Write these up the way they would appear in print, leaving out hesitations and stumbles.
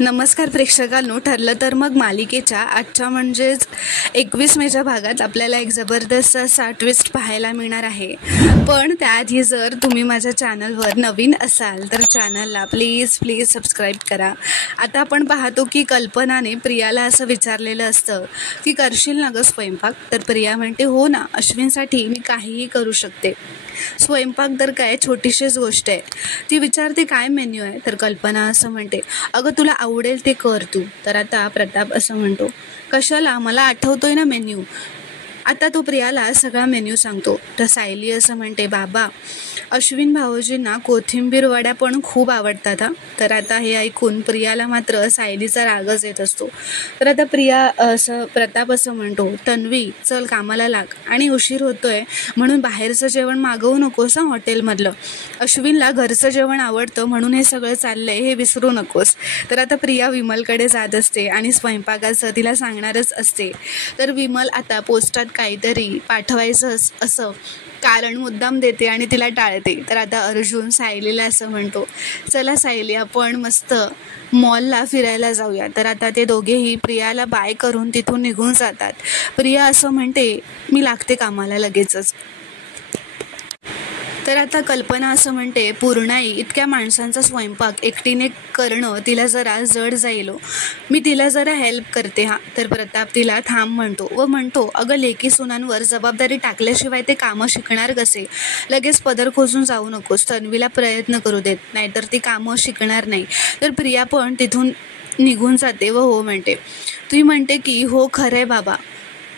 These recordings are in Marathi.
नमस्कार प्रेक्षकांनो, ठरलं तर मग मालिकेच्या आजच्या म्हणजेच 21 मेच्या भागात आपल्याला एक जबरदस्त असा ट्विस्ट पाहायला मिळणार आहे. पण त्याआधी जर तुम्ही माझ्या चॅनलवर नवीन असाल तर चॅनलला प्लीज सबस्क्राईब करा. आता आपण पाहतो की कल्पनाने प्रियाला असं विचारलेलं असतं की करशील ना गं स्वयंपाक. तर प्रिया म्हणते हो ना, अश्विनसाठी मी काहीही करू शकते. स्वयंपाक तर काय छोटीशीच गोष्ट आहे. ती विचारते काय मेन्यू आहे. तर कल्पना असं म्हणते अगं तुला आवडेल ते कर तू. तर आता प्रताप असं म्हणतो कशाला, मला आठवतोय ना मेन्यू. आता तो प्रियाला सगळा मेन्यू सांगतो. तर सायली असं म्हणते बाबा अश्विन भाऊजींना कोथिंबीर वड्या पण खूप आवडतात हा. तर आता हे ऐकून प्रियाला मात्र सायलीचा रागच येत असतो. तर आता प्रताप असं म्हणतो तन्वी चल कामाला लाग आणि उशीर होतोय म्हणून बाहेरचं जेवण मागवू नकोस हॉटेलमधलं. अश्विनला घरचं जेवण आवडतं म्हणून हे सगळं चाललंय हे विसरू नकोस. तर आता प्रिया विमलकडे जात असते आणि स्वयंपाकाचं तिला सांगणारच असते. तर विमल आता पोस्टात काहीतरी पाठवायचं असं कारण मुद्दाम देते आणि तिला टाळते. तर आता अर्जुन सायलीला असं म्हणतो चला सायली आपण मस्त मॉलला फिरायला जाऊया. तर आता ते दोघेही प्रियाला बाय करून तिथून निघून जातात. प्रिया असं म्हणते मी लागते कामाला लगेचच. तर आता कल्पना असं म्हणते पूर्णाई इतक्या माणसांचा स्वयंपाक एकटीने करणं तिला जरा जड जाईल. मी तिला जरा हेल्प करते हा. तर प्रताप तिला थांब म्हणतो व म्हणतो अगं लेकी सुनांवर जबाबदारी टाकल्याशिवाय ते कामं शिकणार कसे. लगेच पदर खोचून जाऊ नकोस. तन्वीला प्रयत्न करू देत, नाहीतर ती कामं शिकणार नाही. तर प्रिया पण तिथून निघून जाते व हो म्हणते. ती म्हणते की हो खरंय बाबा,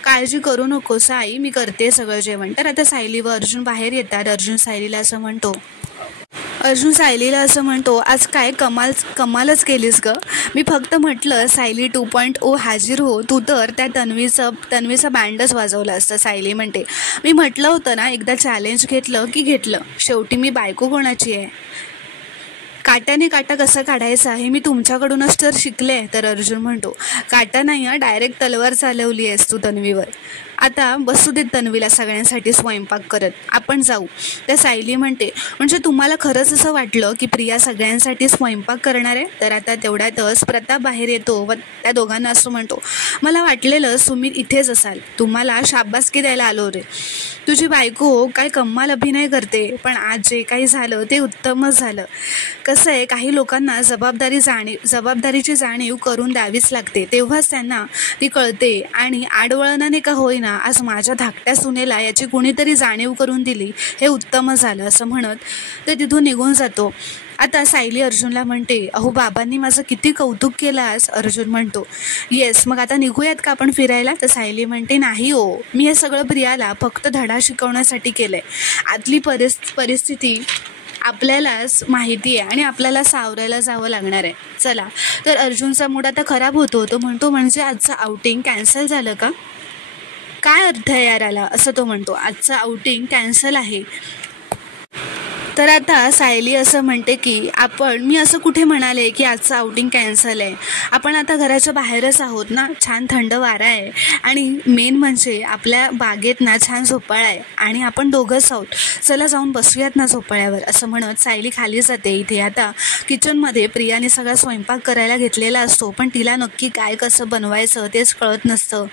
काळजी करू नकोस आई, मी करते सगळं जेवण. तर आता सायली व अर्जुन बाहेर येतात. अर्जुन सायलीला असं म्हणतो आज काय कमालच केलीस ग. मी फक्त म्हटलं सायली 2.0 हाजीर हो, तू तर त्या तन्वीचा बँडच वाजवला असतं. सायली म्हणते मी म्हटलं होतं ना एकदा चॅलेंज घेतलं शेवटी मी बायको कोणाची आहे. काट्याने काटा कसा काढायचा हे मी तुमच्याकडूनच तर शिकले. तर अर्जुन म्हणतो काटा नाही डायरेक्ट तलवार चालवली आहेस तू तन्वीवर. आता बसू देत तन्वीला सगळ्यांसाठी स्वयंपाक करत, आपण जाऊ. त्या सायली म्हणते म्हणजे तुम्हाला खरंच असं वाटलं की प्रिया सगळ्यांसाठी स्वयंपाक करणार आहे. तर आता तेवढ्यातच प्रताप बाहेर येतो व त्या दोघांना असं म्हणतो मला वाटलेलं सुमित इथेच असाल, तुम्हाला शाबासकी द्यायला आलो रे. तुझी बायको काय कमाल अभिनय करते, पण आज जे काही झालं ते उत्तमच झालं. कसं आहे काही लोकांना जबाबदारीची जाणीव करून द्यावीच लागते, तेव्हाच त्यांना ती कळते. आणि आडवळणाने का होईना आज माझ्या धाकट्या सुनेला याची कुणीतरी जाणीव करून दिली, हे उत्तम झालं असं म्हणत ते तिथून निघून जातो. आता सायली अर्जुनला म्हणते अहो बाबांनी माझं किती कौतुक केलं आज. अर्जुन म्हणतो येस, मग आता निघूयात का आपण फिरायला. तर सायली म्हणते नाही हो, मी हे सगळं प्रियाला फक्त धडा शिकवण्यासाठी केलंय. आतली परिस्थिती आपल्यालाच माहिती आहे आणि आपल्याला सावरायला जावं लागणार आहे. चला. तर अर्जुनचा मूड आता खराब होतो. तो म्हणतो म्हणजे आजचं आउटिंग कॅन्सल झालं का, काय अर्थ आहे यार आला, असं तो म्हणतो. आजचं आउटिंग कॅन्सल आहे. तर आता सायली असं म्हणते की मी असं कुठे म्हणाले की आजचं आउटिंग कॅन्सल आहे. आपण आता घराच्या बाहेरच आहोत ना, छान थंड वारा आहे आणि मेन म्हणजे आपल्या बागेत ना छान झोपाळा आहे आणि आपण दोघंच आहोत, चला जाऊन बसूयात ना झोपाळ्यावर. असं म्हणत सायली खाली जाते. इथे आता किचनमध्ये प्रियाने सगळा स्वयंपाक करायला घेतलेला असतो, पण तिला नक्की काय कसं बनवायचं तेच कळत नसतं.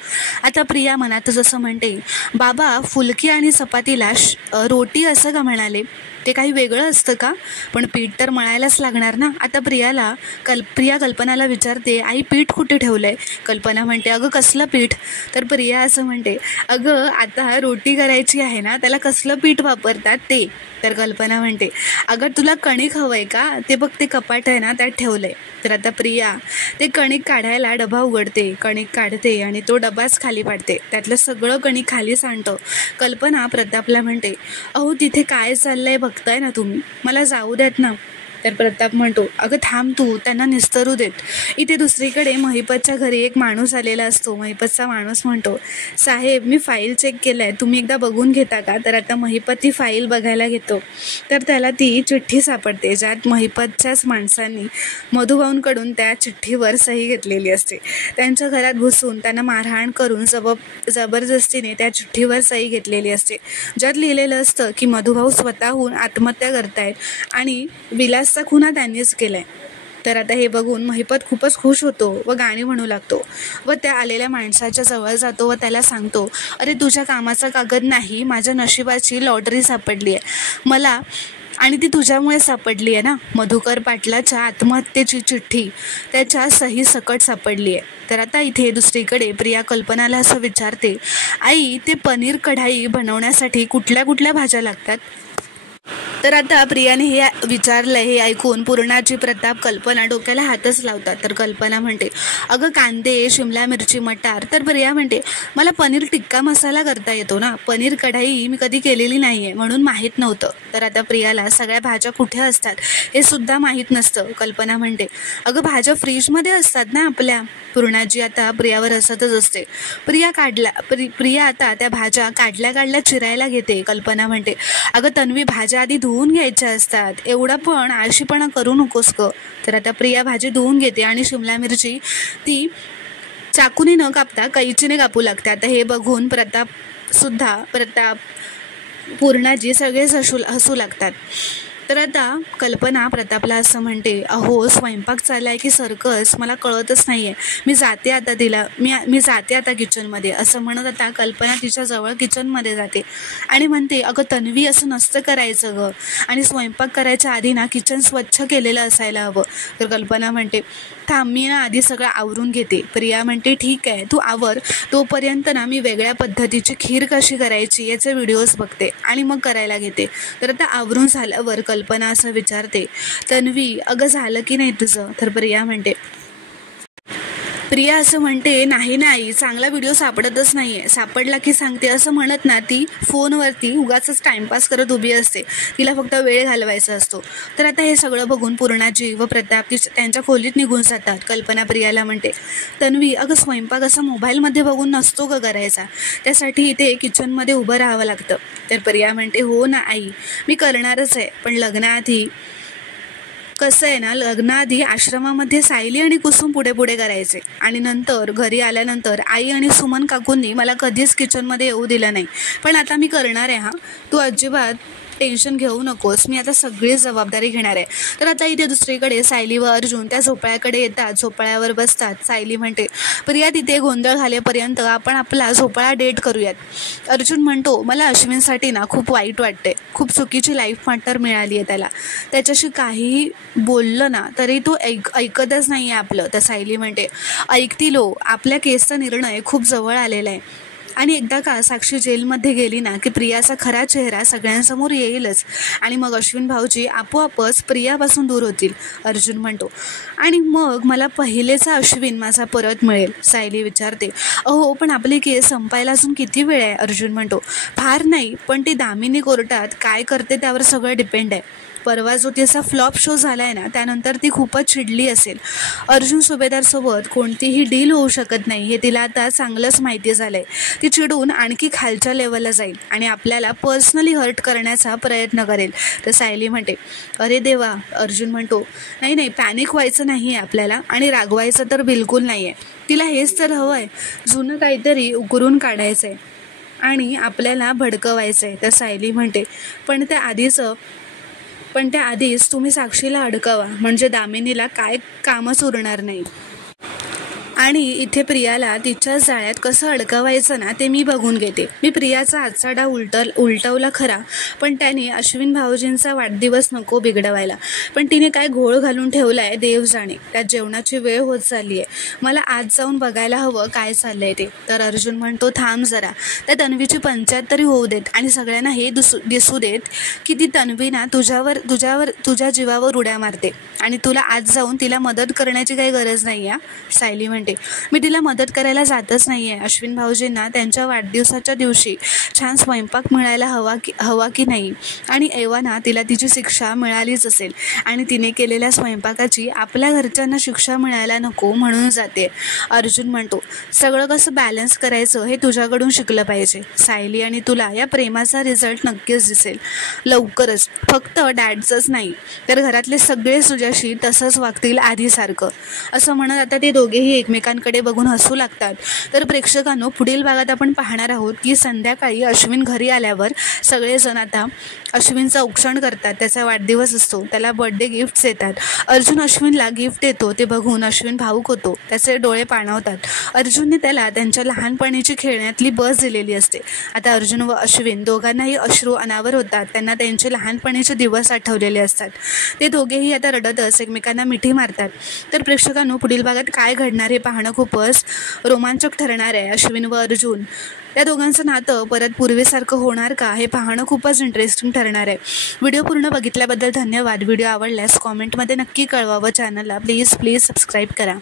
आता प्रिया मनातच असं म्हणते बाबा फुलकी आणि चपातीला रोटी असं का म्हणाले, ते काही वेगळं असतं का, पण पीठ तर मळायलाच लागणार ना. आता प्रिया कल्पनाला विचारते आई पीठ कुठे ठेवलंय. कल्पना म्हणते अगं कसलं पीठ. तर प्रिया असं म्हणते अगं आता रोटी करायची आहे ना, त्याला कसलं पीठ वापरतात ते. तर कल्पना म्हणते अगं तुला कणिक हवंय का, ते बघ ते कपाट आहे ना त्यात ठेवलंय. तर आता प्रिया ते कणिक काढायला डबा उघडते, कणिक काढते आणि तो डबाच खाली पाडते, त्यातलं सगळं कणिक खाली सांडतं. कल्पना प्रतापला म्हणते अहो तिथे काय चाललंय बघताय ना तुम्ही, मला जाऊ द्यात ना. तर प्रताप म्हणतो अगं थांब तू, त्यांना निस्तरू देत. इथे दुसरीकडे महिपतच्या घरी एक माणूस आलेला असतो. महिपतचा माणूस म्हणतो साहेब मी फाईल चेक केलं आहे, तुम्ही एकदा बघून घेता का. तर आता महिपत ती फाईल बघायला घेतो. तर त्याला ती चिठ्ठी सापडते ज्यात महिपतच्याच माणसांनी मधुभाऊंकडून त्या चिठ्ठीवर सही घेतलेली असते. त्यांच्या घरात घुसून त्यांना मारहाण करून जबरदस्तीने त्या चिठ्ठीवर सही घेतलेली असते, ज्यात लिहिलेलं असतं की मधुभाऊ स्वतःहून आत्महत्या करतायत आणि विलासचा खुना त्यांनीच केलाय. तर आता हे बघून महिपत खूपच खुश होतो व गाणी म्हणू लागतो व त्या आलेल्या माणसाच्या जवळ जातो व त्याला सांगतो, अरे तुझ्या कामाचा कागद नाही, माझ्या नशिबाची लॉटरी सापडली आहे मला, आणि ती तुझ्यामुळे सापडली आहे ना. मधुकर पाटलाच्या आत्महत्येची चिठ्ठी त्याच्या सही सकट सापडली आहे. तर आता इथे दुसरीकडे प्रिया कल्पनाला असं विचारते, आई ते पनीर कढाई बनवण्यासाठी कुठल्या कुठल्या भाज्या लागतात. तर आता प्रियाने हे विचारलं. हे ऐकून पूर्णाची, प्रताप, कल्पना डोक्याला हातच लावतात. तर कल्पना म्हणते, अगं कांदे, शिमला मिरची, मटार. तर प्रिया म्हणते, मला पनीर टिक्का मसाला करता येतो ना, पनीर कढाई मी कधी केलेली नाही आहे म्हणून माहीत नव्हतं. तर आता प्रियाला सगळ्या भाज्या कुठे असतात हे सुद्धा माहीत नसतं. कल्पना म्हणते, अगं भाज्या फ्रीजमध्ये असतात ना आपल्या. पूर्णाजी आता प्रियावर हसतच असते. प्रिया आता त्या भाज्या काढल्या चिरायला घेते. कल्पना म्हणते, अगं तन्वी भाज्या आधी धुवून घ्यायच्या असतात, एवढा पण आळशीपणा करू नकोस ग. तर आता प्रिया भाजी धुवून घेते आणि शिमला मिरची ती चाकूने न कापता कैचीने कापू लागते. आता हे बघून प्रताप, पूर्णाजी सगळेच हसू लागतात. तर आता कल्पना प्रतापला असं म्हणते, अहो स्वयंपाक चाललाय की सर्कस मला कळतच नाही आहे, मी जाते आता किचनमध्ये. असं म्हणत आता कल्पना तिच्याजवळ किचनमध्ये जाते आणि म्हणते, अगं तन्वी असं नसतं करायचं ग, आणि स्वयंपाक करायच्या आधी ना किचन स्वच्छ केलेलं असायला हवं. तर कल्पना म्हणते, थांब मी ना आधी सगळं आवरून घेते. प्रिया म्हणते, ठीक आहे तू आवर, तोपर्यंत ना मी वेगळ्या पद्धतीची खीर कशी करायची याचे व्हिडिओज बघते आणि मग करायला घेते. तर आता आवरून झाल्यावर कल्पना असं विचारते, तन्वी अगं झालं की नाही तुझं. तर प्रिया असं म्हणते, नाही चांगला व्हिडिओ सापडतच नाहीये, सापडला की सांगते असं म्हणत ना ती फोनवरती उगाच टाइमपास करत उभी असते, तिला फक्त वेळ घालवायचा असतो. तर आता हे सगळं बघून पूर्णाजी व प्रताप त्यांच्या खोलीत निघून जातात. कल्पना प्रियाला म्हणते, तन्वी अगं स्वयंपाक असं मोबाईलमध्ये बघून नसतो ग करायचा, त्यासाठी इथे किचनमध्ये उभं राहावं लागतं. तर प्रिया म्हणते, हो ना आई मी करणारच आहे, पण लग्नाआधी कसं आहे ना, लग्नाआधी आश्रमामध्ये सायली आणि कुसुम पुढे करायचे आणि नंतर घरी आल्यानंतर आई आणि सुमन काकूंनी मला कधीच किचनमध्ये येऊ दिलं नाही, पण आता मी करणार आहे. तू अजिबात टेन्शन घेऊ नकोस, मी आता सगळी जबाबदारी घेणार आहे. तर आता इथे दुसरीकडे सायली व अर्जुन त्या झोपाळ्याकडे येतात, झोपाळ्यावर बसतात. सायली म्हणते, प्रिया तिथे गोंधळ घालेपर्यंत आपण आपला झोपाळा डेट करूयात. अर्जुन म्हणतो, मला अश्विनसाठी ना खूप वाईट वाटते, खूप चुकीची लाईफ पार्टनर मिळाली आहे त्याला, त्याच्याशी काहीही बोललं ना तरी तो ऐकतच नाही आहे आपलं. तर सायली म्हणते, ऐकतील आपल्या केसचा निर्णय खूप जवळ आलेला आहे आणि एकदा का साक्षी जेलमध्ये गेली ना की प्रियाचा खरा चेहरा सगळ्यांसमोर येईलच आणि मग अश्विन भाऊजी आपोआपच प्रियापासून दूर होतील. अर्जुन म्हणतो, आणि मग मला पहिलेचा अश्विन माझा परत मिळेल. सायली विचारते, अहो पण आपली केस संपायला अजून किती वेळ आहे. अर्जुन म्हणतो, फार नाही, पण ती दामिनी कोर्टात काय करते त्यावर सगळं डिपेंड आहे. परवा जो तिचा फ्लॉप शो झाला आहे ना त्यानंतर ती खूपच चिडली असेल. अर्जुन सुभेदारसोबत कोणतीही डील होऊ शकत नाही हे तिला आता चांगलंच माहिती झालं आहे. ती चिडून आणखी खालच्या लेवलला जाईल आणि आपल्याला पर्सनली हर्ट करण्याचा प्रयत्न करेल. तर सायली म्हणते, अरे देवा. अर्जुन म्हणतो, नाही पॅनिक व्हायचं नाही आहे आपल्याला आणि रागवायचं तर बिलकुल नाही आहे. तिला हेच तर हवं आहे, जुनं काहीतरी उकरून काढायचं आहे आणि आपल्याला भडकवायचं आहे. तर सायली म्हणते, पण त्या आधीच तुम्ही साक्षीला अडकवा, म्हणजे दामिनीला काय कामच उरणार नाही. आणि इथे प्रियाला तिच्याच जाळ्यात कसं अडकवायचं ना ते मी बघून घेते. मी प्रियाचा आजचा डाव उलटवला खरा, पण त्याने अश्विन भाऊजींचा वाढदिवस नको बिघडवायला. पण तिने काय घोळ घालून ठेवलाय देव जाणे. त्यात जेवणाची वेळ होत चालली आहे, मला आज जाऊन बघायला हवं काय चाललंय ते. तर अर्जुन म्हणतो, थांब जरा, त्या तन्वीची पंचायत तरी होऊ देत आणि सगळ्यांना हे दिसू देत की ती तन्वी ना तुझ्या जीवावर उड्या मारते आणि तुला आज जाऊन तिला मदत करण्याची काही गरज नाही आहे. सायली म्हणते, मी तिला मदत करायला जातच नाहीये. अश्विन भाऊजींना त्यांच्या वाढदिवसाच्या दिवशी छान स्वयंपाक मिळायला हवा की नाही, आणि एव्हाना तिला तिची शिक्षा मिळालीच असेल आणि तिने केलेल्या स्वयंपाकाची आपल्या घरच्यांना शिक्षा मिळायला नको म्हणून जाते. अर्जुन म्हणतो, सगळं कसं बॅलन्स करायचं हे तुझ्याकडून शिकलं पाहिजे. सायली, आणि तुला या प्रेमाचा रिझल्ट नक्कीच दिसेल लवकरच, फक्त डॅडचंच नाही तर घरातले सगळे तुझ्याशी तसंच वागतील आधीसारखं. असं म्हणत आता ते दोघेही एकमेकांकडे बघून हसू लागतात. तर प्रेक्षकांनो, पुढील भागात आपण पाहणार आहोत की संध्याकाळी अश्विन घरी आल्यावर सगळेजण आता अश्विनचं औक्षण करतात. त्याचा वाढदिवस असतो, त्याला बर्थडे गिफ्ट्स येतात. अर्जुन अश्विनला गिफ्ट देतो, ते बघून अश्विन भावूक होतो, त्याचे डोळे पाणावतात. अर्जुनने त्याला त्यांच्या लहानपणीची खेळण्यातली बस दिलेली असते. आता अर्जुन व अश्विन दोघांनाही अश्रू अनावर होतात. त्यांना त्यांचे लहानपणीचे दिवस आठवलेले असतात. ते दोघेही आता रडतच एकमेकांना मिठी मारतात. तर प्रेक्षकांनो, पुढील भागात काय घडणार हे पाहणं खूपच रोमांचक ठरणार आहे. अश्विन व अर्जुन या दोघांचं नातं परत पूर्वीसारखं होणार का हे पाहणं खूपच इंटरेस्टिंग ठरणार आहे. व्हिडिओ पूर्ण बघितल्याबद्दल धन्यवाद. व्हिडिओ आवडल्यास कॉमेंटमध्ये नक्की कळवा व चॅनलला प्लीज सबस्क्राईब करा.